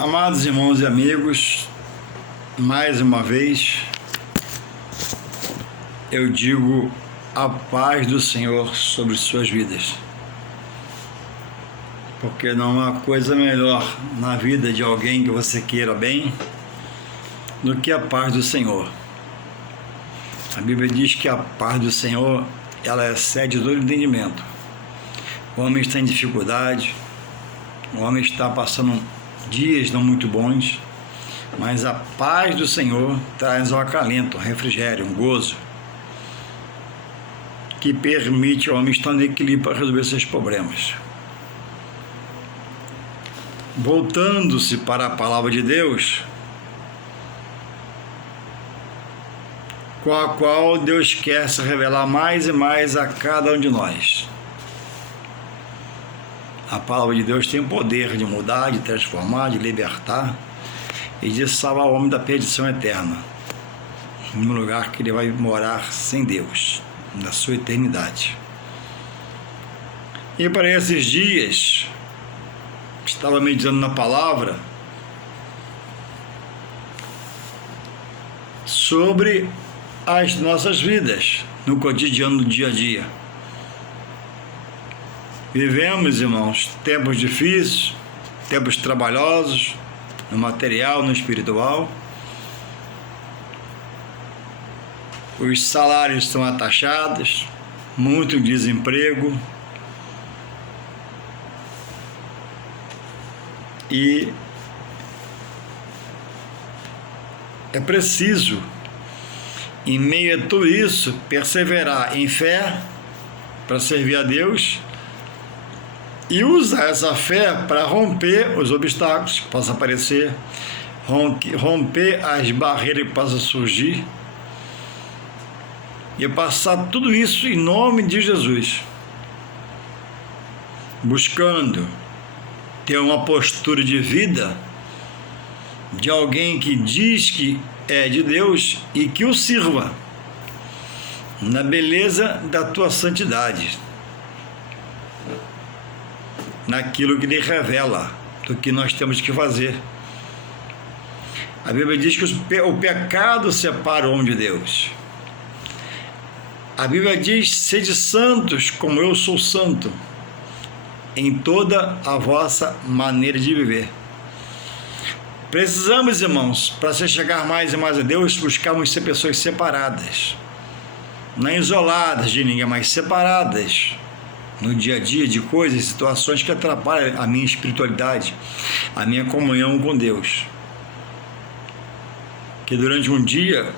Amados irmãos e amigos, mais uma vez eu digo a paz do Senhor sobre suas vidas, porque não há coisa melhor na vida de alguém que você queira bem do que a paz do Senhor. A Bíblia diz que a paz do Senhor, ela excede todo entendimento. O homem está em dificuldade, o homem está passando dias não muito bons, mas a paz do Senhor traz um acalento, um refrigério, um gozo, que permite ao homem estar no equilíbrio para resolver seus problemas. Voltando-se para a palavra de Deus, com a qual Deus quer se revelar mais e mais a cada um de nós. A palavra de Deus tem o poder de mudar, de transformar, de libertar e de salvar o homem da perdição eterna, num lugar que ele vai morar sem Deus, na sua eternidade. E para esses dias, estava meditando na palavra sobre as nossas vidas, no cotidiano do dia a dia. Vivemos, irmãos, tempos difíceis, tempos trabalhosos, no material, no espiritual. Os salários estão ataxados, muito desemprego. E é preciso, em meio a tudo isso, perseverar em fé para servir a Deus e usar essa fé para romper os obstáculos que possam aparecer, romper as barreiras que possam surgir e passar tudo isso em nome de Jesus, buscando ter uma postura de vida de alguém que diz que é de Deus e que o sirva na beleza da tua santidade, naquilo que ele revela do que nós temos que fazer. A Bíblia diz que o pecado separa o homem de Deus. A Bíblia diz: sede santos como eu sou santo, em toda a vossa maneira de viver. Precisamos, irmãos, para se chegar mais e mais a Deus, buscarmos ser pessoas separadas, não isoladas de ninguém, mas separadas no dia a dia de coisas, situações que atrapalham a minha espiritualidade, a minha comunhão com Deus. Que durante um dia,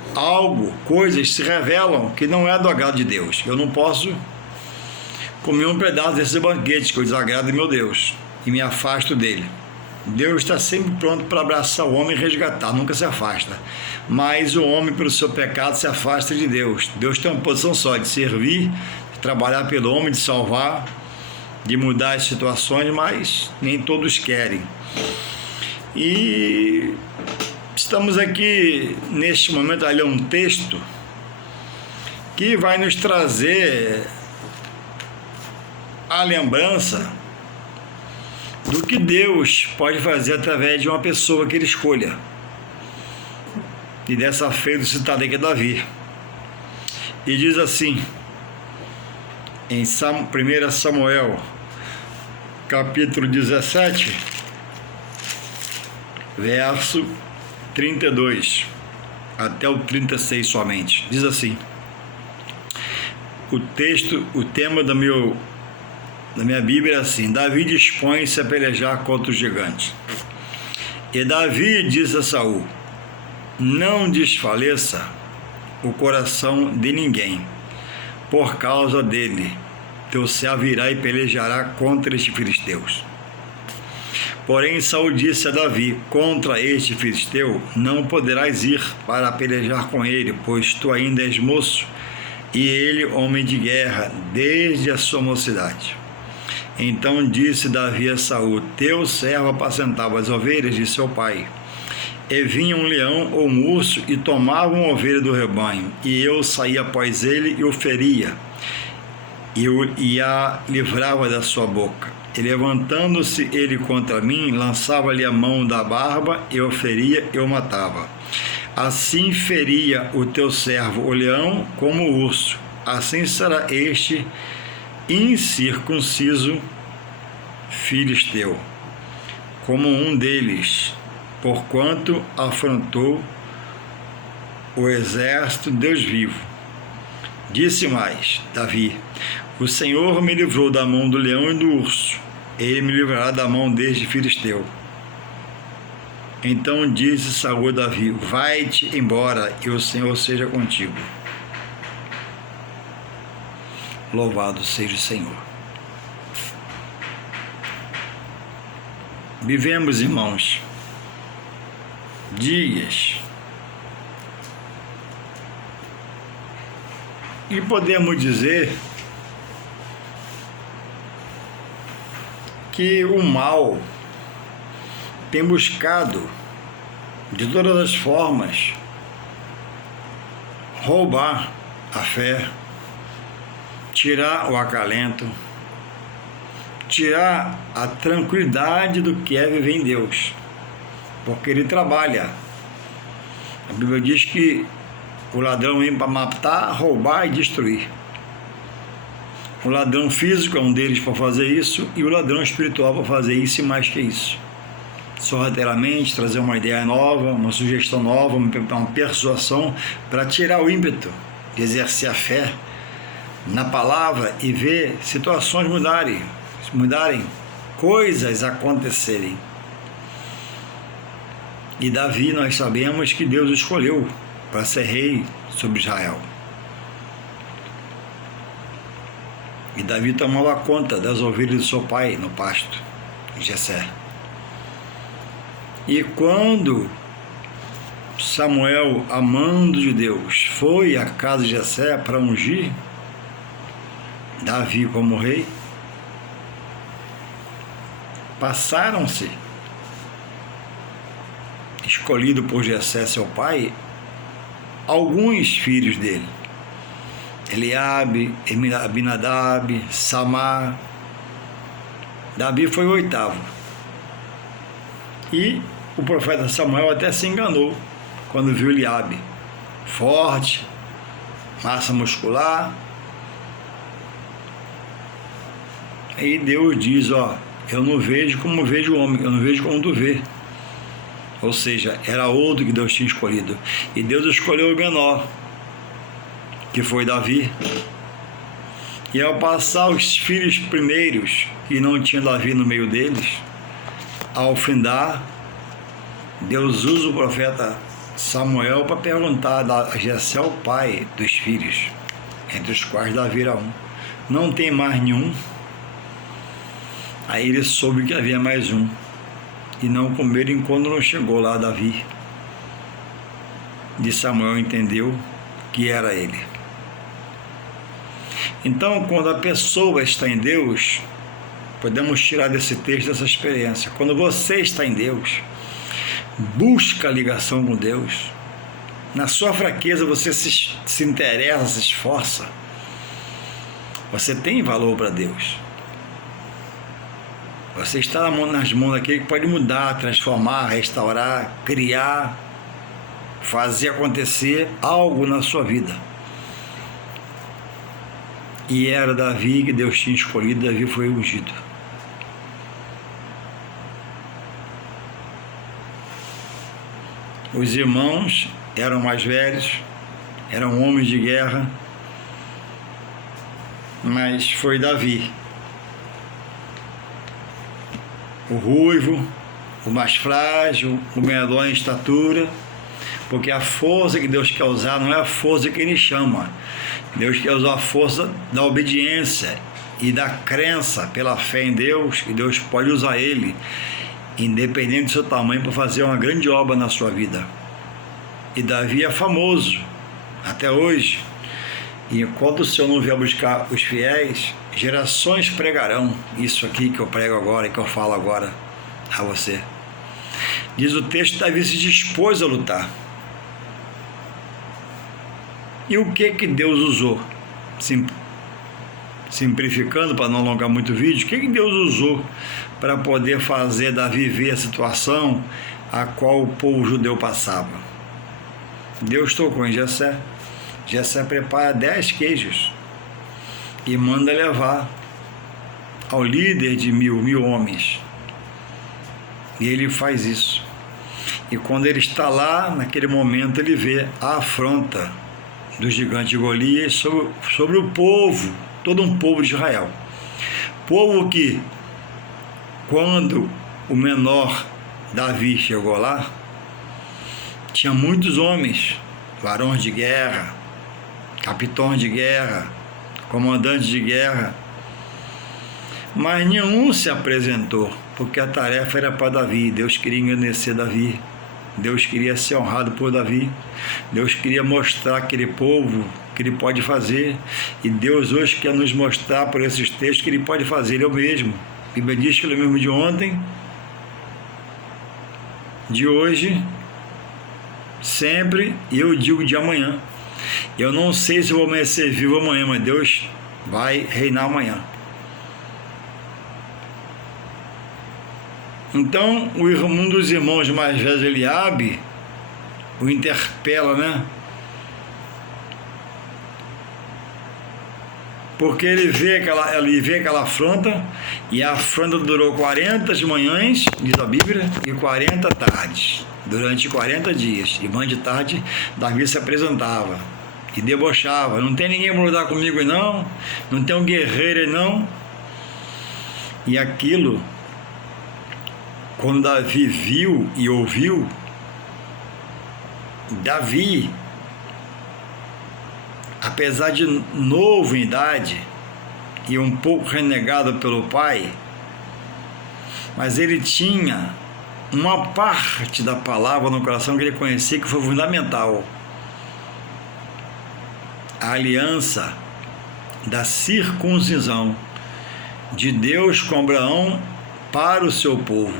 coisas se revelam que não é do agrado de Deus. Eu não posso comer um pedaço desse banquete que eu desagrado meu Deus e me afasto dele. Deus está sempre pronto para abraçar o homem e resgatar, nunca se afasta. Mas o homem, pelo seu pecado, se afasta de Deus. Deus tem uma posição só, de servir, de trabalhar pelo homem, de salvar, de mudar as situações, mas nem todos querem. E estamos aqui, neste momento, a ler um texto que vai nos trazer a lembrança do que Deus pode fazer através de uma pessoa que Ele escolha. E dessa feita citado aqui é Davi. E diz assim, em 1 Samuel, capítulo 17, verso 32, até o 36 somente. Diz assim, o tema da minha Bíblia é assim: Davi dispõe-se a pelejar contra os gigantes. E Davi disse a Saul: não desfaleça o coração de ninguém por causa dele. Teu servo irá e pelejará contra estes filisteus. Porém Saul disse a Davi: contra este filisteu não poderás ir para pelejar com ele, pois tu ainda és moço, e ele homem de guerra desde a sua mocidade. Então disse Davi a Saul: teu servo apacentava as ovelhas de seu pai. E vinha um leão ou um urso e tomava uma ovelha do rebanho, e eu saía após ele e o feria, e a livrava da sua boca. E levantando-se ele contra mim, lançava-lhe a mão da barba, eu feria, eu matava. Assim feria o teu servo o leão como o urso, assim será este incircunciso filisteu, como um deles, porquanto afrontou o exército de Deus vivo. Disse mais Davi: o Senhor me livrou da mão do leão e do urso, ele me livrará da mão deste filisteu. Então disse Saul a Davi: vai-te embora, e o Senhor seja contigo. Louvado seja o Senhor. Vivemos, irmãos, dias e podemos dizer que o mal tem buscado de todas as formas roubar a fé, tirar o acalento, tirar a tranquilidade do que é viver em Deus, porque ele trabalha. A Bíblia diz que o ladrão vem para matar, roubar e destruir. O ladrão físico é um deles para fazer isso, e o ladrão espiritual para fazer isso e mais que isso. Sorrateiramente, trazer uma ideia nova, uma sugestão nova, uma persuasão para tirar o ímpeto de exercer a fé na palavra e ver situações mudarem, coisas acontecerem. E Davi, nós sabemos que Deus o escolheu para ser rei sobre Israel. E Davi tomava conta das ovelhas do seu pai no pasto, em Jessé. E quando Samuel, amando de Deus, foi à casa de Jessé para ungir Davi como rei, passaram-se, escolhido por Jessé, seu pai, alguns filhos dele: Eliabe, Abinadab, Samar. Davi foi o oitavo. E o profeta Samuel até se enganou quando viu Eliabe, forte, massa muscular. Aí Deus diz: ó, eu não vejo como vejo o homem, eu não vejo como tu vê. Ou seja, era outro que Deus tinha escolhido. E Deus escolheu o menor, que foi Davi. E ao passar os filhos primeiros, e não tinha Davi no meio deles, ao findar, Deus usa o profeta Samuel para perguntar a Jessé, o pai dos filhos, entre os quais Davi era um: não tem mais nenhum? Aí ele soube que havia mais um, e não comeram enquanto não chegou lá Davi. De Samuel entendeu que era ele. Então, quando a pessoa está em Deus, podemos tirar desse texto essa experiência. Quando você está em Deus, busca a ligação com Deus. Na sua fraqueza você se interessa, se esforça. Você tem valor para Deus. Você está nas mãos daquele que pode mudar, transformar, restaurar, criar, fazer acontecer algo na sua vida. E era Davi que Deus tinha escolhido, Davi foi ungido. Os irmãos eram mais velhos, eram homens de guerra, mas foi Davi, o ruivo, o mais frágil, o menor em estatura, porque a força que Deus quer usar não é a força que Ele chama. Deus quer usar a força da obediência e da crença pela fé em Deus, e Deus pode usar ele, independente do seu tamanho, para fazer uma grande obra na sua vida. E Davi é famoso até hoje. E enquanto o Senhor não vier buscar os fiéis, gerações pregarão isso aqui que eu prego agora e que eu falo agora a você. Diz o texto: Davi se dispôs a lutar. E o que Deus usou? simplificando para não alongar muito o vídeo, o que Deus usou para poder fazer Davi ver a situação a qual o povo judeu passava? Deus tocou em Jessé. Jessé prepara 10 queijos e manda levar ao líder de mil homens. E ele faz isso. E quando ele está lá, naquele momento, ele vê a afronta do gigante Golias sobre o povo, todo um povo de Israel. Povo que, quando o menor Davi chegou lá, tinha muitos homens, varões de guerra, capitães de guerra, comandantes de guerra, mas nenhum se apresentou, porque a tarefa era para Davi. Deus queria engrandecer Davi, Deus queria ser honrado por Davi, Deus queria mostrar aquele povo que ele pode fazer, e Deus hoje quer nos mostrar por esses textos que ele pode fazer, ele é o mesmo. A Bíblia diz que ele é o mesmo de ontem, de hoje, sempre, e eu digo de amanhã. Eu não sei se vou amanhecer vivo amanhã, mas Deus vai reinar amanhã. Então, um dos irmãos mais velhos, Eliabe, o interpela, né? Porque ele vê aquela afronta, e a afronta durou 40 manhãs, diz a Bíblia, e 40 tardes, durante 40 dias. E manhã de tarde, Davi se apresentava e debochava: não tem ninguém para lutar comigo não, não tem um guerreiro não. E aquilo, quando Davi viu e ouviu, Davi, apesar de novo em idade e um pouco renegado pelo pai, mas ele tinha uma parte da palavra no coração que ele conhecia, que foi fundamental: a aliança da circuncisão de Deus com Abraão para o seu povo.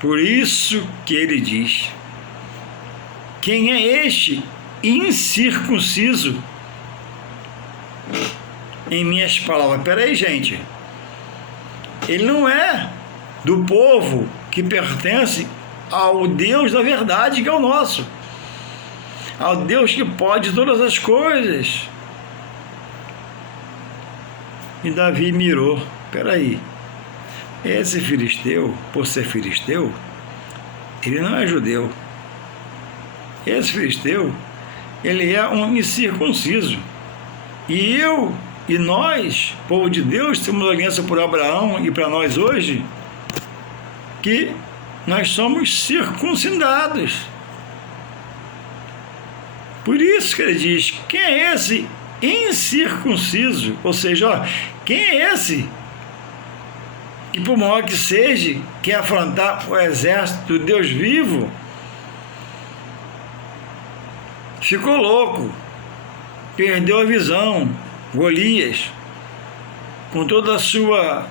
Por isso que ele diz: quem é este incircunciso em minhas palavras? Peraí, gente, ele não é do povo que pertence ao Deus da verdade, que é o nosso, ao Deus que pode todas as coisas. E Davi mirou: peraí, esse filisteu, por ser filisteu, ele não é judeu. Esse filisteu, ele é um incircunciso. E eu e nós, povo de Deus, temos aliança por Abraão, e para nós hoje, que nós somos circuncidados. Por isso que ele diz: quem é esse incircunciso? Ou seja, ó, quem é esse que, por maior que seja, quer afrontar o exército do Deus vivo? Ficou louco, perdeu a visão. Golias, com toda a sua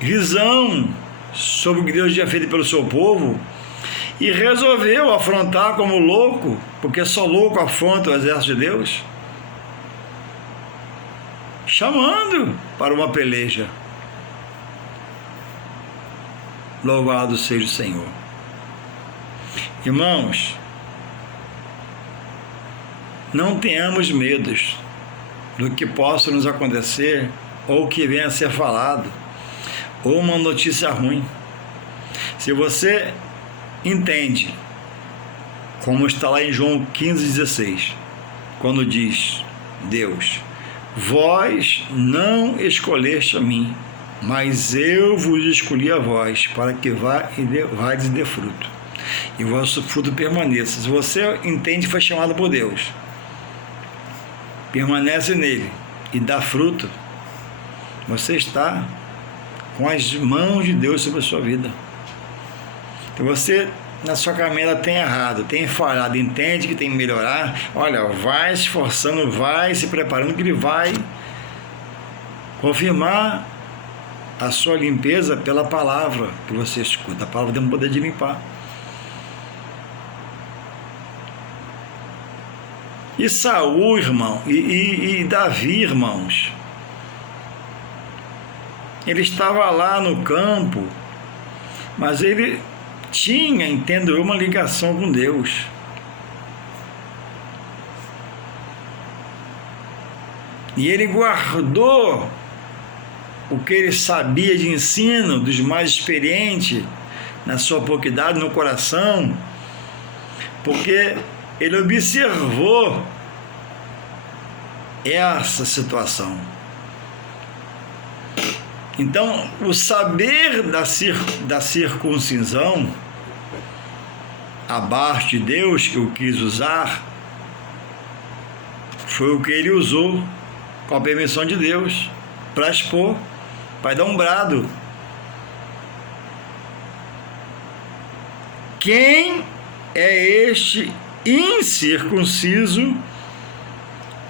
visão sobre o que Deus tinha feito pelo seu povo, e resolveu afrontar como louco, porque só louco afronta o exército de Deus, chamando para uma peleja. Louvado seja o Senhor. Irmãos, não tenhamos medos do que possa nos acontecer, ou que venha a ser falado, ou uma notícia ruim. Se você entende, como está lá em João 15,16, quando diz Deus: vós não escolheste a mim, mas eu vos escolhi a vós, para que vades e dê fruto, e o vosso fruto permaneça. Se você entende que foi chamado por Deus, permanece nele e dá fruto, você está com as mãos de Deus sobre a sua vida. Então você, na sua caminhada, tem errado, tem falhado, entende que tem que melhorar, olha, vai se esforçando, vai se preparando, que ele vai confirmar a sua limpeza pela palavra que você escuta. A palavra tem o poder de limpar. E Saul, irmão, e Davi, irmãos, ele estava lá no campo, mas ele tinha, entendo eu, uma ligação com Deus. E ele guardou o que ele sabia de ensino dos mais experientes na sua pouca idade, no coração, porque ele observou essa situação. Então, o saber da circuncisão, abaixo de Deus, que o quis usar, foi o que ele usou com a permissão de Deus para expor, para dar um brado. Quem é este incircunciso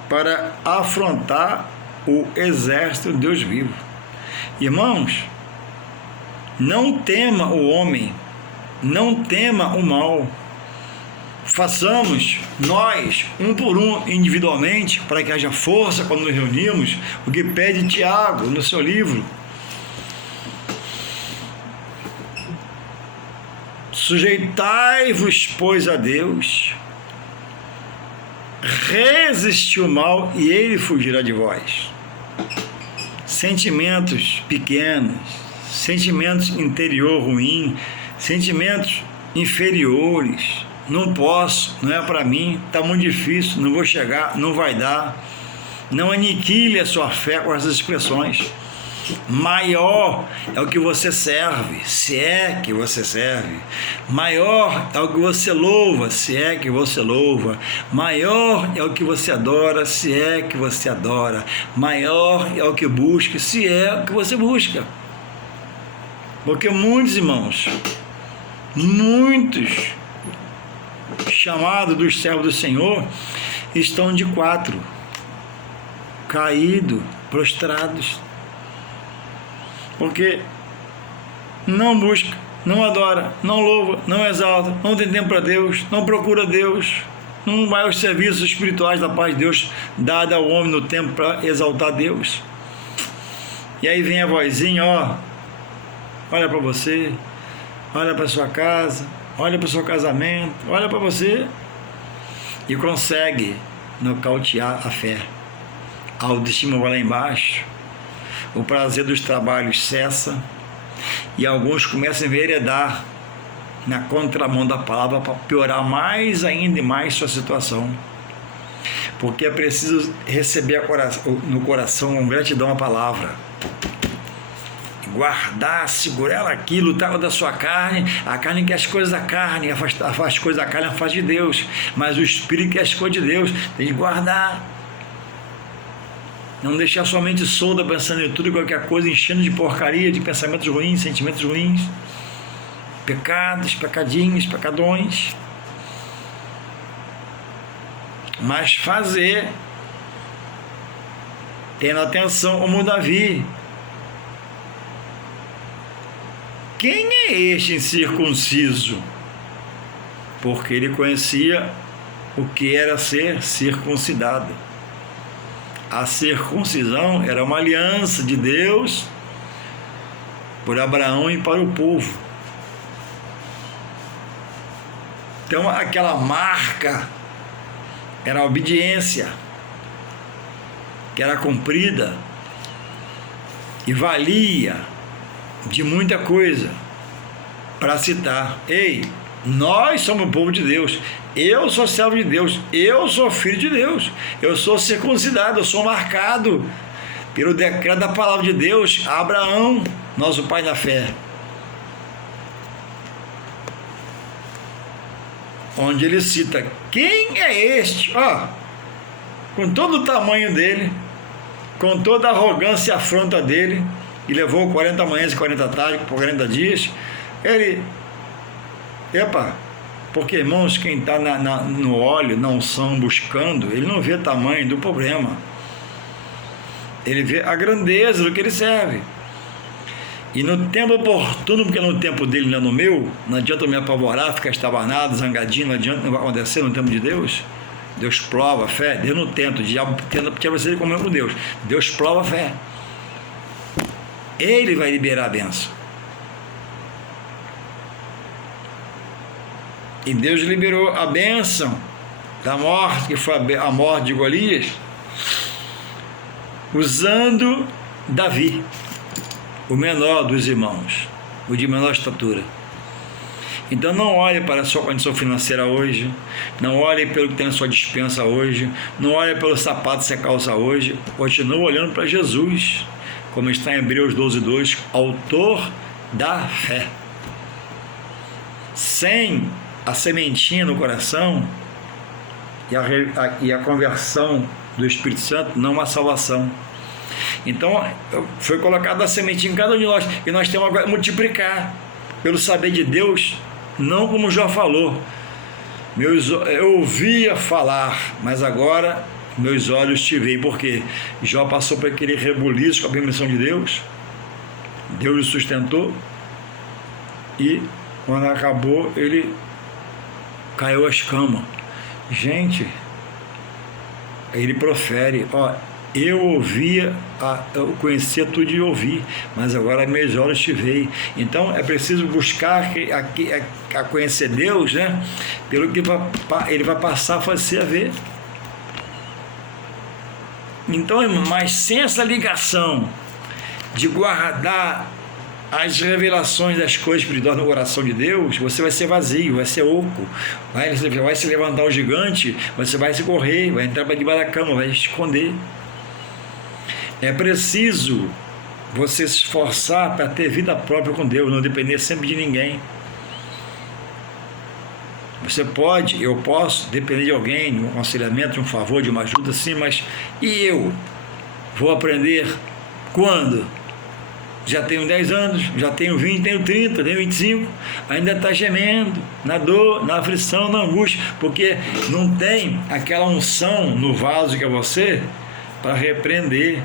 para afrontar o exército de Deus vivo? Irmãos, não tema o homem, não tema o mal. Façamos nós, um por um, individualmente, para que haja força quando nos reunimos, o que pede Tiago no seu livro. Sujeitai-vos, pois, a Deus, resistiu o mal e ele fugirá de vós. Sentimentos pequenos, sentimentos interior ruim, sentimentos inferiores. Não posso, não é para mim, está muito difícil, não vou chegar, não vai dar. Não aniquile a sua fé com essas expressões. Maior é o que você serve, se é que você serve. Maior é o que você louva, se é que você louva. Maior é o que você adora, se é que você adora. Maior é o que busca, se é o que você busca. Porque muitos irmãos, muitos chamados dos servos do Senhor estão de quatro, caídos, prostrados, porque não busca, não adora, não louva, não exalta, não tem tempo para Deus, não procura Deus, não vai aos serviços espirituais da paz de Deus dada ao homem no tempo para exaltar Deus. E aí vem a vozinha, ó, olha para você, olha para sua casa, olha para o seu casamento, olha para você, e consegue nocautear a fé. A autoestima vai lá embaixo, o prazer dos trabalhos cessa, e alguns começam a enveredar na contramão da palavra para piorar mais ainda e mais sua situação. Porque é preciso receber no coração com gratidão a palavra. Guardar, segurar aqui, lutar da sua carne. A carne quer as coisas da carne, as coisas da carne afasta de Deus, mas o Espírito quer as coisas de Deus. Tem que guardar, não deixar sua mente solta pensando em tudo e qualquer coisa, enchendo de porcaria, de pensamentos ruins, sentimentos ruins, pecados, pecadinhos, pecadões, mas fazer, tendo atenção como Davi. Quem é este incircunciso? Porque ele conhecia o que era ser circuncidado. A circuncisão era uma aliança de Deus por Abraão e para o povo. Então aquela marca era a obediência, que era cumprida e valia de muita coisa. Para citar, ei, nós somos o povo de Deus, eu sou servo de Deus, eu sou filho de Deus, eu sou circuncidado, eu sou marcado pelo decreto da palavra de Deus a Abraão, nosso pai da fé, onde ele cita, quem é este? Com todo o tamanho dele, com toda a arrogância e afronta dele, e levou 40 manhãs e 40 tardes, por 40 dias, ele, porque, irmãos, quem está no óleo, na unção, buscando, ele não vê tamanho do problema, ele vê a grandeza do que ele serve, e no tempo oportuno, porque no tempo dele não é no meu, não adianta eu me apavorar, ficar estabanado, zangadinho, não adianta, não vai acontecer no tempo de Deus, Deus prova a fé, Deus não tenta, o diabo tenta porque você comunhão com Deus. Deus prova a fé. Ele vai liberar a bênção. E Deus liberou a bênção da morte, que foi a morte de Golias, usando Davi, o menor dos irmãos, o de menor estatura. Então não olhe para a sua condição financeira hoje, não olhe pelo que tem na sua despensa hoje, não olhe pelo sapato que você calça hoje, continue olhando para Jesus, como está em Hebreus 12:2, autor da fé. Sem a sementinha no coração e a conversão do Espírito Santo, não há salvação. Então foi colocada a sementinha em cada um de nós, e nós temos agora que multiplicar pelo saber de Deus. Não como Jó falou, eu ouvia falar, mas agora meus olhos te veem, porque Jó passou por aquele rebuliço com a permissão de Deus, Deus o sustentou, e quando acabou, ele caiu a escama. Gente, ele profere, eu conhecia tudo de ouvir, mas agora meus olhos te veem. Então é preciso buscar a conhecer Deus, né? Pelo que ele vai passar a fazer a ver. Então, mas sem essa ligação de guardar as revelações das coisas espirituais no coração de Deus, você vai ser vazio, vai ser oco, vai se levantar um gigante, você vai se correr, vai entrar para debaixo da cama, vai se esconder. É preciso você se esforçar para ter vida própria com Deus, não depender sempre de ninguém. Você pode, eu posso depender de alguém, de um aconselhamento, de um favor, de uma ajuda, sim, mas e eu? Vou aprender quando? Já tenho 10 anos, já tenho 20, tenho 30, tenho 25, ainda está gemendo, na dor, na aflição, na angústia, porque não tem aquela unção no vaso que é você para repreender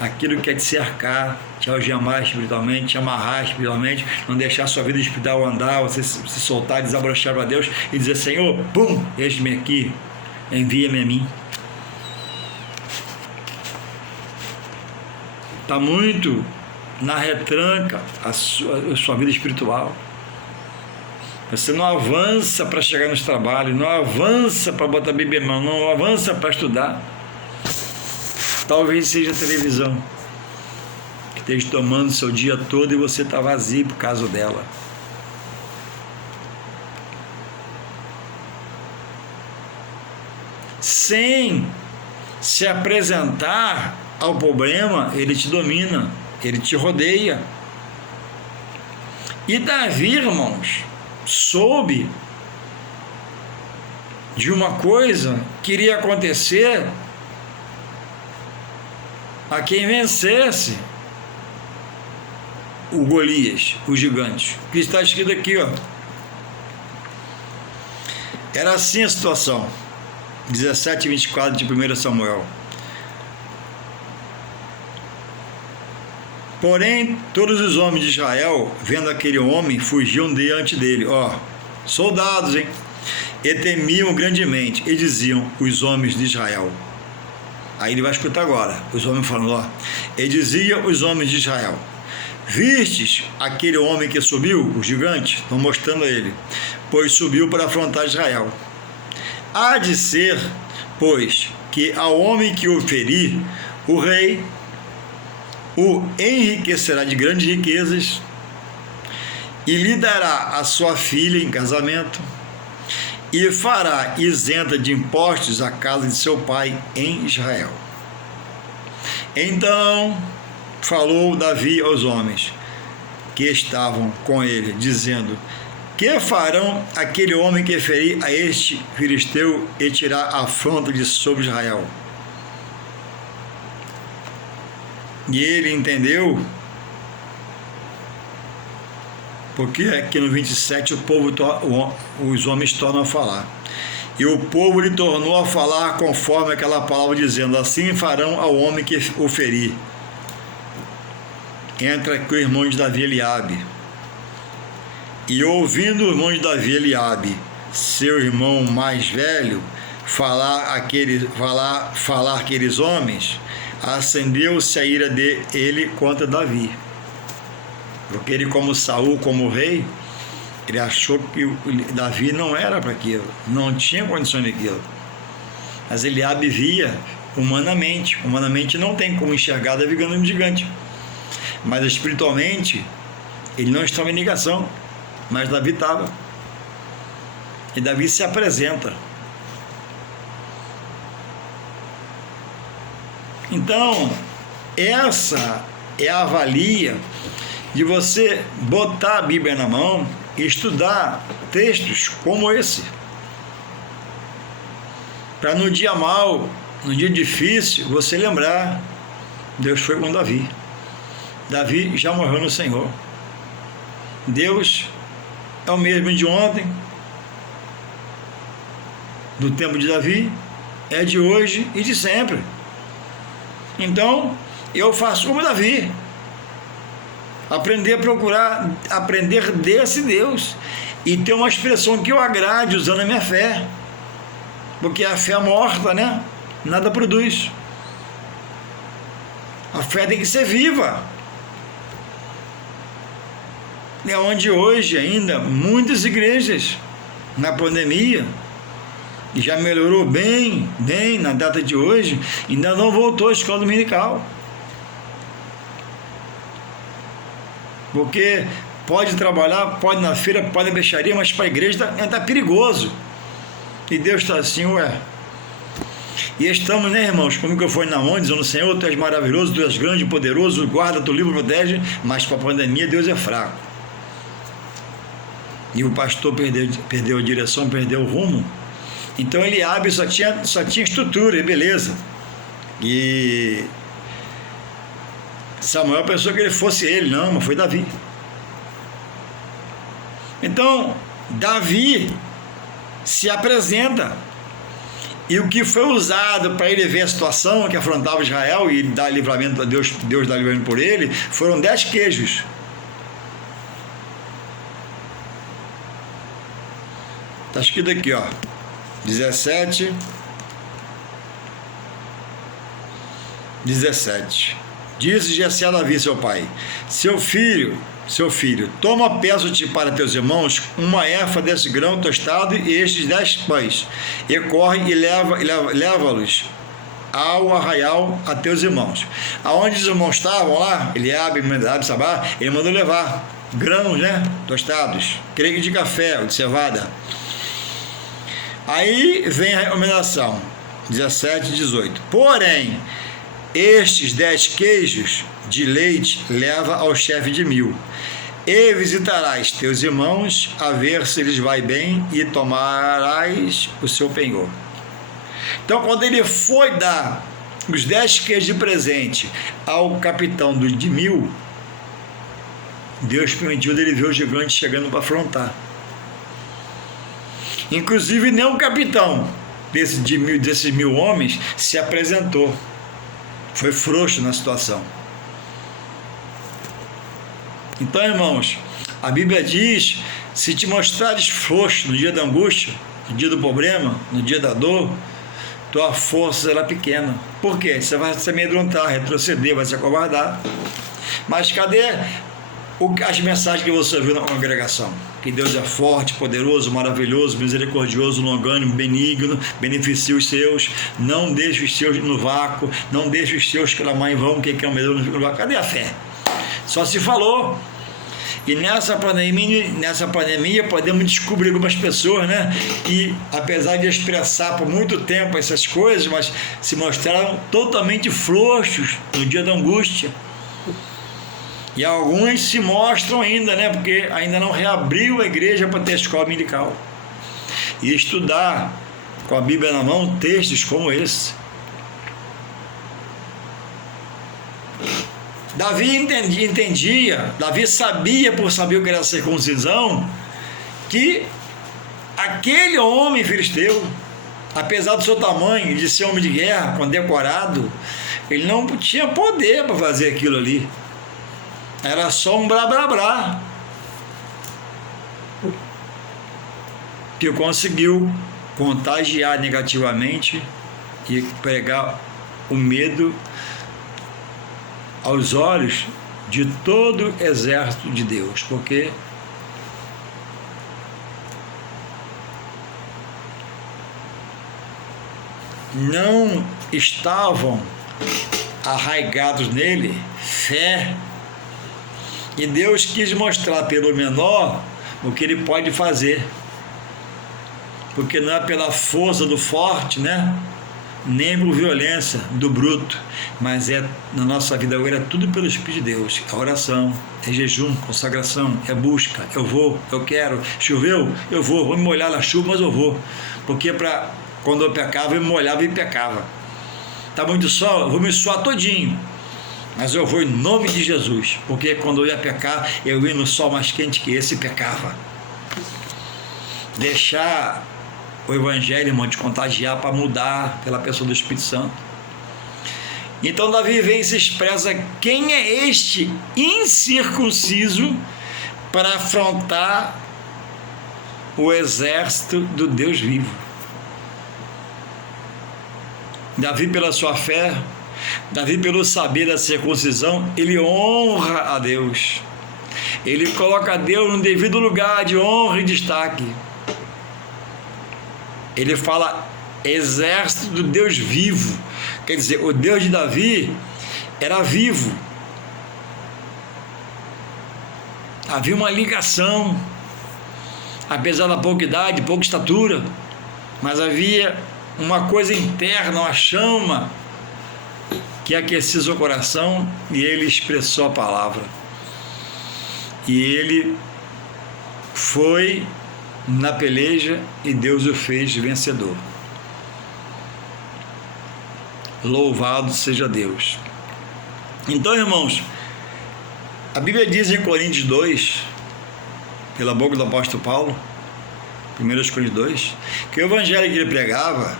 aquilo que quer te cercar, te algemar espiritualmente, te amarrar espiritualmente, não deixar a sua vida espiritual andar, você se soltar, desabrochar para Deus e dizer: Senhor, pum, eis-me aqui, envia-me a mim. Está muito na retranca a sua vida espiritual. Você não avança para chegar nos trabalhos, não avança para botar a Bíblia em mão, não avança para estudar. Talvez seja a televisão que esteja tomando seu dia todo e você está vazio por causa dela. Sem se apresentar ao problema, ele te domina, ele te rodeia. E Davi, irmãos, soube de uma coisa que iria acontecer a quem vencesse o Golias, o gigante, que está escrito aqui, Era assim a situação, 17 e 24 de 1 Samuel. Porém, todos os homens de Israel, vendo aquele homem, fugiam diante dele, soldados, e temiam grandemente, e diziam os homens de Israel. Aí ele vai escutar agora, os homens falando, e dizia os homens de Israel: vistes aquele homem que subiu, o gigante? Estão mostrando a ele, pois subiu para afrontar Israel. Há de ser, pois, que ao homem que o ferir, o rei o enriquecerá de grandes riquezas e lhe dará a sua filha em casamento e fará isenta de impostos a casa de seu pai em Israel. Então falou Davi aos homens que estavam com ele, dizendo: que farão aquele homem que ferir a este filisteu e tirar a afronta de sobre Israel? E ele entendeu, porque aqui no 27 os homens tornam a falar. E o povo lhe tornou a falar conforme aquela palavra, dizendo: assim farão ao homem que o ferir. Entra aqui o irmão de Davi, Eliabe. E ouvindo o irmão de Davi, Eliabe, seu irmão mais velho, falar aqueles homens, acendeu-se a ira dele contra Davi. Porque ele, como Saul, como rei, ele achou que Davi não era para aquilo, não tinha condições daquilo. Mas Eliabe via humanamente. Humanamente não tem como enxergar Davi ganhando um gigante. Mas espiritualmente, ele não estava em ligação. Mas Davi estava. E Davi se apresenta. Então, essa é a valia de você botar a Bíblia na mão e estudar textos como esse. Para no dia mau, no dia difícil, você lembrar, Deus foi com Davi. Davi já morreu no Senhor. Deus é o mesmo de ontem, do tempo de Davi, é de hoje e de sempre. Então, eu faço como Davi. Aprender a procurar, aprender desse Deus. E ter uma expressão que eu agrade usando a minha fé. Porque a fé é morta, né? Nada produz. A fé tem que ser viva. É onde hoje ainda muitas igrejas, na pandemia, e já melhorou bem na data de hoje, ainda não voltou à escola dominical. Porque pode trabalhar, pode ir na feira, pode ir na peixaria, mas para a igreja está perigoso. E Deus está assim, ué. E estamos, né, irmãos, com o microfone na mão, dizendo: Senhor, Tu és maravilhoso, Tu és grande, poderoso, guarda, Tu livra, protege, mas para a pandemia Deus é fraco. E o pastor perdeu a direção, perdeu o rumo. Então Eliabe só tinha estrutura e beleza. E Samuel pensou que ele fosse ele, não, mas foi Davi. Então, Davi se apresenta. E o que foi usado para ele ver a situação que afrontava Israel e dar livramento a Deus dar livramento por ele, foram 10 queijos. Está escrito aqui, ó, 17. Disse Jessé a Davi, seu pai: seu filho, toma, peço-te para teus irmãos, uma efa desse grão tostado e estes 10 pães, e corre e leva-los ao arraial a teus irmãos. Aonde os irmãos estavam lá, Eliabe, Sabá, ele mandou levar grãos, né, tostados, creio que de café ou de cevada. Aí vem a recomendação, 17 e 18. Porém, estes 10 queijos de leite leva ao chefe de 1000, e visitarás teus irmãos a ver se lhes vai bem, e tomarás o seu penhor. Então, quando ele foi dar os 10 queijos de presente ao capitão de 1000, Deus permitiu dele ver o gigante chegando para afrontar. Inclusive, nem o capitão desses 1000 homens se apresentou. Foi frouxo na situação. Então, irmãos, a Bíblia diz: se te mostrares frouxo no dia da angústia, no dia do problema, no dia da dor, tua força será pequena. Por quê? Você vai se amedrontar, retroceder, vai se acovardar. Mas cadê as mensagens que você ouviu na congregação? Que Deus é forte, poderoso, maravilhoso, misericordioso, longânimo, benigno, beneficia os seus, não deixe os seus no vácuo, não deixe os seus clamar em vão, quem quer no vácuo. Cadê a fé? Só se falou. E nessa pandemia podemos descobrir algumas pessoas, né, que apesar de expressar por muito tempo essas coisas, mas se mostraram totalmente frouxos no dia da angústia. E alguns se mostram ainda, né? Porque ainda não reabriu a igreja para ter a escola dominical. E estudar com a Bíblia na mão textos como esse. Davi entendia, Davi sabia, por saber o que era a circuncisão, que aquele homem filisteu, apesar do seu tamanho e de ser homem de guerra, condecorado, ele não tinha poder para fazer aquilo ali. Era só um blá que conseguiu contagiar negativamente e pregar o medo aos olhos de todo o exército de Deus, porque não estavam arraigados nele fé, e Deus quis mostrar pelo menor o que ele pode fazer, porque não é pela força do forte, né? Nem por violência do bruto, mas é na nossa vida agora é tudo pelo Espírito de Deus. A oração, é jejum, consagração, é busca, eu vou, eu quero, choveu, eu vou me molhar na chuva, mas eu vou, porque quando eu pecava, eu me molhava e pecava. Tá muito sol, eu vou me suar todinho, mas eu vou em nome de Jesus, porque quando eu ia pecar, eu ia no sol mais quente que esse e pecava. Deixar o Evangelho, irmão, te contagiar para mudar pela pessoa do Espírito Santo. Então Davi vem e se expressa: quem é este incircunciso para afrontar o exército do Deus vivo? Davi, pela sua fé, Davi, pelo saber da circuncisão, ele honra a Deus, ele coloca a Deus no devido lugar de honra e destaque. Ele fala exército do Deus vivo, quer dizer, o Deus de Davi era vivo, havia uma ligação, apesar da pouca idade, pouca estatura, mas havia uma coisa interna, uma chama que aquecia seu coração, e ele expressou a palavra, e ele foi na peleja e Deus o fez vencedor. Louvado seja Deus. Então, irmãos, a Bíblia diz em Coríntios 2, pela boca do apóstolo Paulo, 1 Coríntios 2, que o evangelho que ele pregava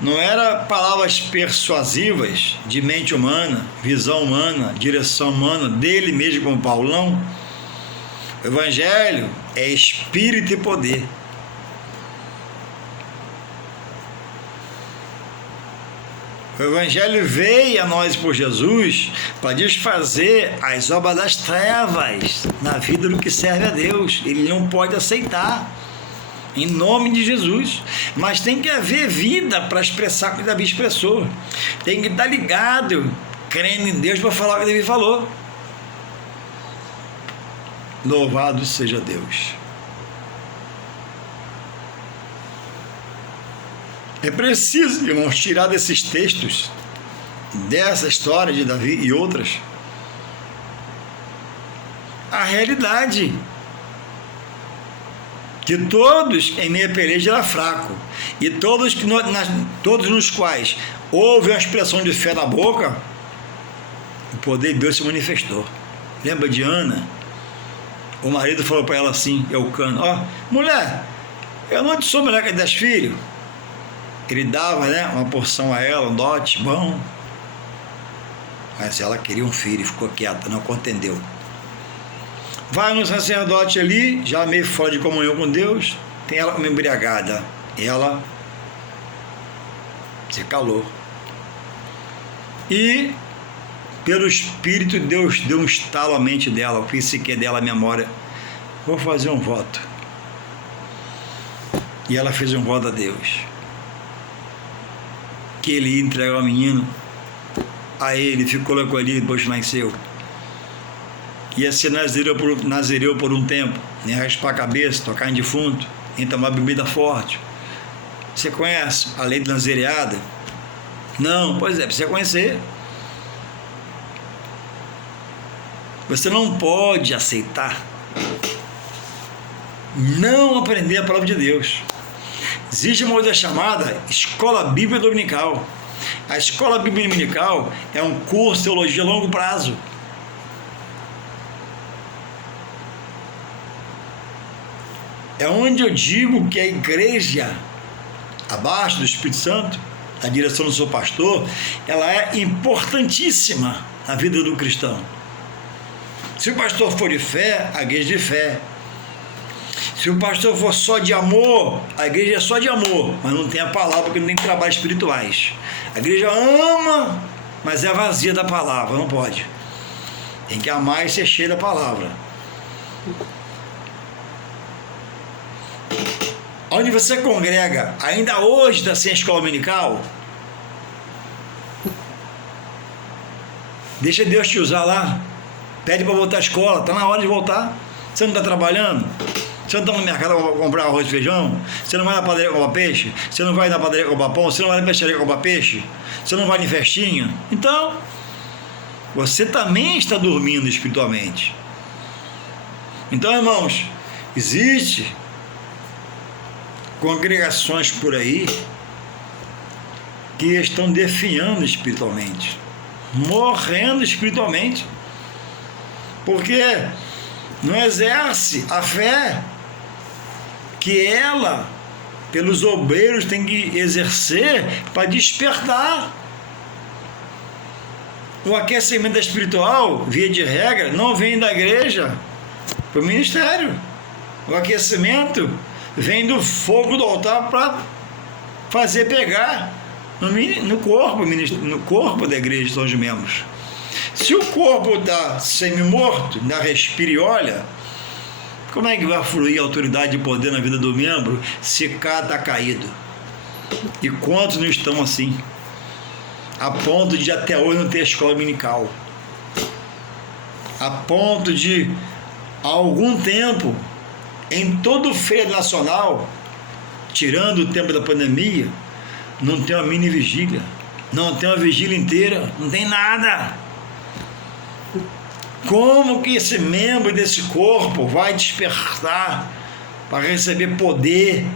não era palavras persuasivas de mente humana, visão humana, direção humana, dele mesmo como Paulo, não. O evangelho é espírito e poder. O evangelho veio a nós por Jesus para desfazer as obras das trevas na vida do que serve a Deus. Ele não pode aceitar, em nome de Jesus, mas tem que haver vida para expressar o que Davi expressou, tem que estar ligado, crendo em Deus para falar o que Davi falou. Louvado seja Deus. É preciso, irmãos, tirar desses textos, dessa história de Davi e outras, a realidade que todos em meia peleja era fraco, e todos nos quais houve uma expressão de fé na boca, o poder de Deus se manifestou. Lembra de Ana? O marido falou para ela assim, Eucana: ó, mulher, eu não te sou melhor que 10 filhos. Ele dava, né, uma porção a ela, um dote bom, mas ela queria um filho e ficou quieta, não contendeu. Vai no sacerdote ali, já meio fora de comunhão com Deus, tem ela como embriagada, ela se calou, e pelo Espírito Deus deu um estalo à mente dela, o psique dela, a memória: vou fazer um voto. E ela fez um voto a Deus, que ele ia entregar o menino a ele, colocou ali, depois nasceu. Ia ser nazireu por um tempo, nem raspar a cabeça, tocar em defunto, nem tomar bebida forte. Você conhece a lei de nazireada? Não, pois é, precisa conhecer. Você não pode aceitar não aprender a palavra de Deus. Existe uma coisa chamada Escola Bíblica Dominical. A Escola Bíblica Dominical é um curso de teologia a longo prazo. É onde eu digo que a igreja, abaixo do Espírito Santo, a direção do seu pastor, ela é importantíssima na vida do cristão. Se o pastor for de fé, a igreja de fé. Se o pastor for só de amor, a igreja é só de amor, mas não tem a palavra, porque não tem trabalhos espirituais. A igreja ama, mas é vazia da palavra, não pode. Tem que amar e ser cheio da palavra. Onde você congrega, ainda hoje está sem escola dominical? Deixa Deus te usar lá. Pede para voltar à escola, está na hora de voltar. Você não está trabalhando? Você não está no mercado comprar arroz e feijão? Você não vai na padaria comprar peixe? Você não vai na padaria comprar pão? Você não vai na peixaria comprar peixe? Você não vai em festinha? Então, você também está dormindo espiritualmente. Então, irmãos, existe congregações por aí que estão definhando espiritualmente, morrendo espiritualmente, porque não exerce a fé que ela, pelos obreiros, tem que exercer para despertar. O aquecimento espiritual, via de regra, não vem da igreja para o ministério. O aquecimento vem do fogo do altar para fazer pegar no corpo da igreja de todos os membros. Se o corpo está semi-morto, ainda respira e olha, como é que vai fluir autoridade e poder na vida do membro se cá está caído? E quantos não estão assim? A ponto de até hoje não ter escola dominical. A ponto de, há algum tempo, em todo o feira nacional, tirando o tempo da pandemia, não tem uma mini vigília, não tem uma vigília inteira, não tem nada. Como que esse membro desse corpo vai despertar para receber poder,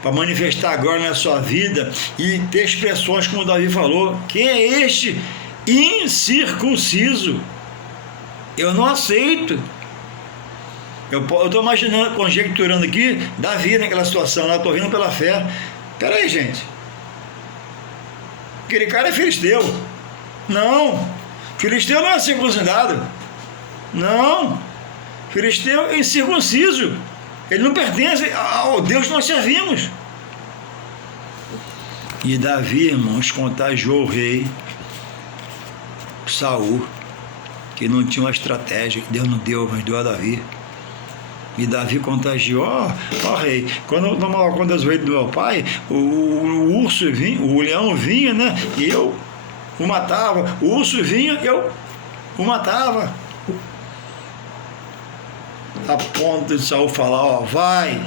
para manifestar agora na sua vida e ter expressões como o Davi falou? Quem é este incircunciso? Eu não aceito. Eu estou imaginando, conjecturando aqui, Davi naquela situação lá, estou vindo pela fé. Peraí, gente. Aquele cara é filisteu. Não. Filisteu não é circuncidado. Não. Filisteu é incircunciso. Ele não pertence ao Deus que nós servimos. E Davi, irmãos, contagiou o rei Saul, que não tinha uma estratégia, que Deus não deu, mas deu a Davi. E Davi contagiou, ó rei, quando as ovelhas do meu pai, o urso vinha, o leão vinha, né? E eu o matava. O urso vinha, eu o matava. A ponto de Saul falar, ó, vai,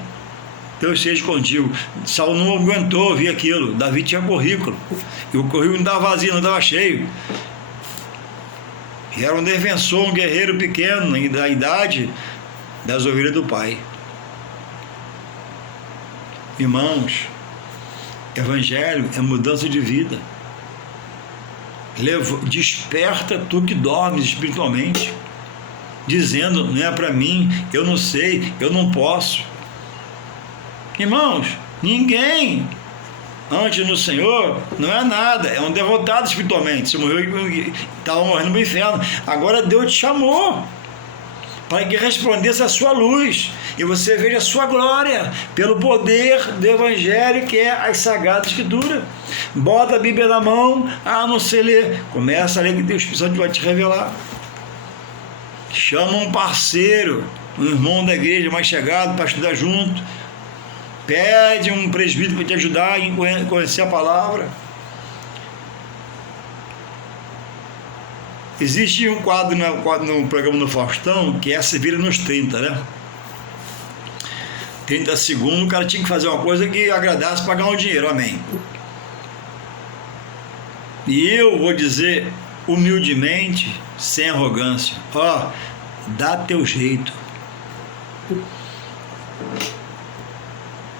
Deus seja contigo. Saul não aguentou ouvir aquilo. Davi tinha currículo. E o currículo não estava vazio, não estava cheio. E era um defensor, um guerreiro pequeno, da idade das ovelhas do pai. Irmãos, evangelho é mudança de vida. Desperta tu que dormes espiritualmente, dizendo, não é para mim, eu não sei, eu não posso. Irmãos, ninguém antes no Senhor não é nada, é um derrotado espiritualmente. Você morreu, estava morrendo no inferno. Agora Deus te chamou para que respondesse a sua luz e você veja a sua glória pelo poder do Evangelho, que é as Sagradas Escrituras. Bota a Bíblia na mão, não sei ler, começa a ler que Deus vai te revelar. Chama um parceiro, um irmão da igreja mais chegado para estudar junto. Pede um presbítero para te ajudar a conhecer a palavra. Existe um quadro no programa do Faustão, que é Se Vira nos 30, né? 30 segundos, o cara tinha que fazer uma coisa que agradasse para ganhar um dinheiro, amém. E eu vou dizer humildemente, sem arrogância, dá teu jeito.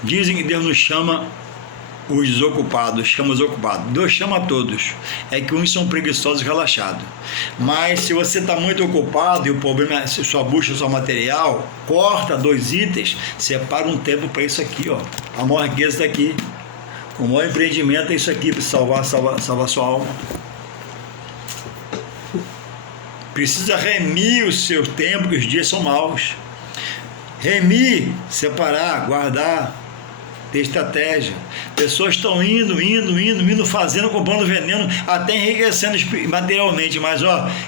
Dizem que Deus nos chama os desocupados, chama os ocupados. Deus chama a todos. É que uns são preguiçosos e relaxados. Mas se você está muito ocupado e o problema é se sua bucha, só material, corta 2 itens, separa um tempo para isso aqui, ó. A maior riqueza está aqui. O maior empreendimento é isso aqui, para salvar sua alma. Precisa remir o seu tempo, que os dias são maus. remir, separar, guardar, ter estratégia. Pessoas estão indo, fazendo, comprando veneno, até enriquecendo materialmente, mas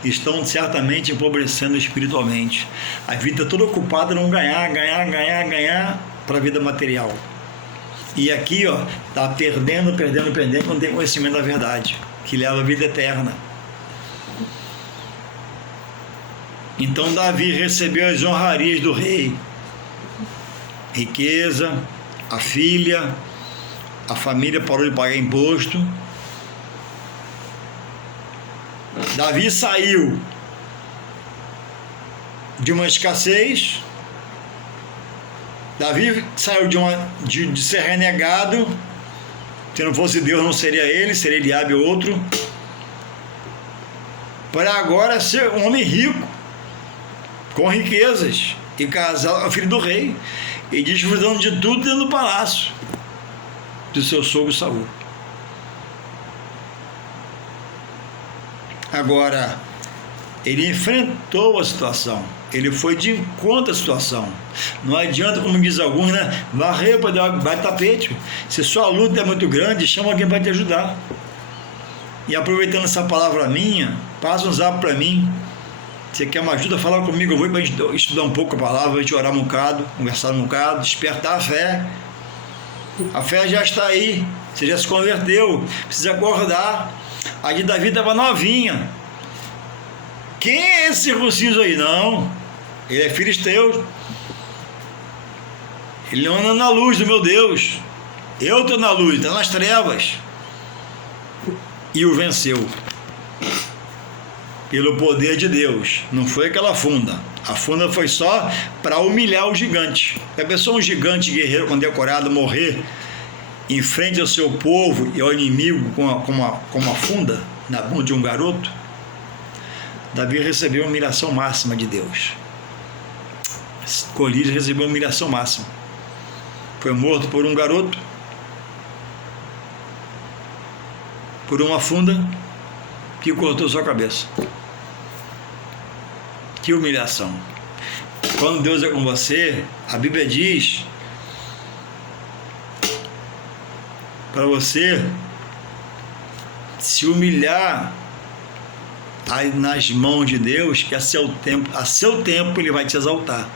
estão certamente empobrecendo espiritualmente. A vida toda ocupada não ganhar para a vida material. E aqui, está perdendo, não tem conhecimento da verdade, que leva à vida eterna. Então Davi recebeu as honrarias do rei, riqueza, a filha, a família parou de pagar imposto. Davi saiu de uma escassez. Davi saiu de ser renegado. Se não fosse Deus, não seria ele, seria Eliabe outro. Para agora ser um homem rico, com riquezas, e casado com a filha do rei, e desfrutando de tudo dentro do palácio do seu sogro Saul. Agora, ele enfrentou a situação, ele foi de encontro à situação. Não adianta, como diz alguns, varrer para dar tapete. Se sua luta é muito grande, chama alguém para te ajudar. E aproveitando essa palavra minha, passa um zap para mim. Você quer uma ajuda? Fala comigo, eu vou para a gente estudar um pouco a palavra, a gente orar um bocado, conversar um bocado, despertar a fé. A fé já está aí, você já se converteu, precisa acordar. A de Davi estava novinha. Quem é esse circunciso aí? Não, ele é filisteu. Ele não anda na luz do meu Deus. Eu estou na luz, está nas trevas. E o venceu. Pelo poder de Deus. Não foi aquela funda. A funda foi só para humilhar o gigante. A pessoa, um gigante guerreiro condecorado, morrer em frente ao seu povo e ao inimigo com uma funda na mão de um garoto, Davi recebeu a humilhação máxima de Deus. Golias recebeu a humilhação máxima. Foi morto por um garoto, por uma funda que cortou sua cabeça. Que humilhação. Quando Deus é com você, a Bíblia diz para você se humilhar nas mãos de Deus, que a seu tempo Ele vai te exaltar.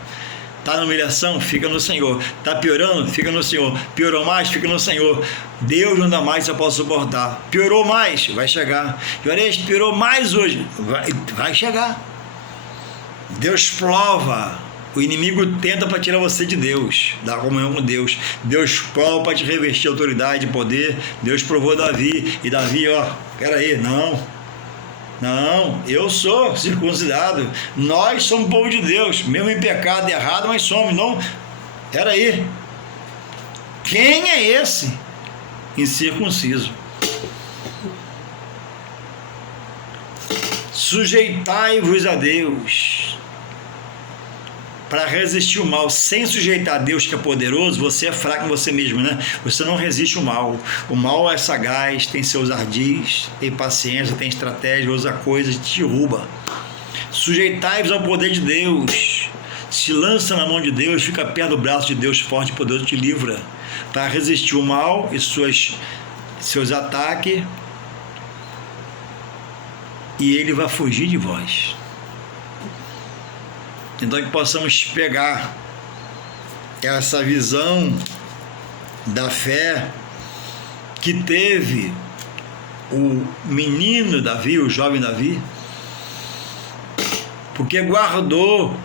Está na humilhação? Fica no Senhor. Está piorando? Fica no Senhor. Piorou mais? Fica no Senhor. Deus não dá mais, você pode suportar. Piorou mais? Vai chegar. Piorou mais hoje? Vai chegar. Deus prova. O inimigo tenta para tirar você de Deus, da comunhão com Deus. Deus prova para te revestir autoridade e poder. Deus provou Davi. E Davi, peraí, não, eu sou circuncidado. Nós somos povo de Deus, mesmo em pecado e errado, mas somos. Não, peraí. Quem é esse incircunciso? Sujeitai-vos a Deus. Para resistir o mal sem sujeitar a Deus, que é poderoso, você é fraco em você mesmo, né? Você não resiste o mal. O mal é sagaz, tem seus ardis, tem paciência, tem estratégia, usa coisas, te derruba. Sujeitai-vos ao poder de Deus. Se lança na mão de Deus, fica perto do braço de Deus forte e poderoso, te livra. Para resistir o mal e seus ataques, e ele vai fugir de vós. Então que possamos pegar essa visão da fé que teve o menino Davi, o jovem Davi, porque guardou,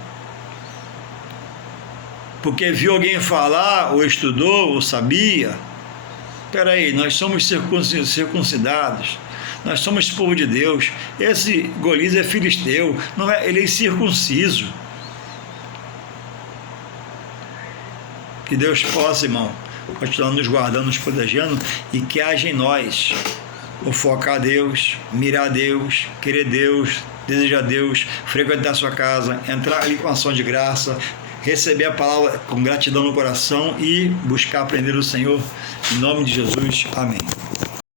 porque viu alguém falar, ou estudou, ou sabia. Espera aí, nós somos circuncidados, nós somos povo de Deus. Esse Golias é filisteu, não é, ele é circunciso. Que Deus possa, irmão, continuar nos guardando, nos protegendo, e que haja em nós o focar a Deus, mirar a Deus, querer Deus, desejar Deus, frequentar a sua casa, entrar ali com ação de graça, receber a palavra com gratidão no coração e buscar aprender do Senhor. Em nome de Jesus, amém.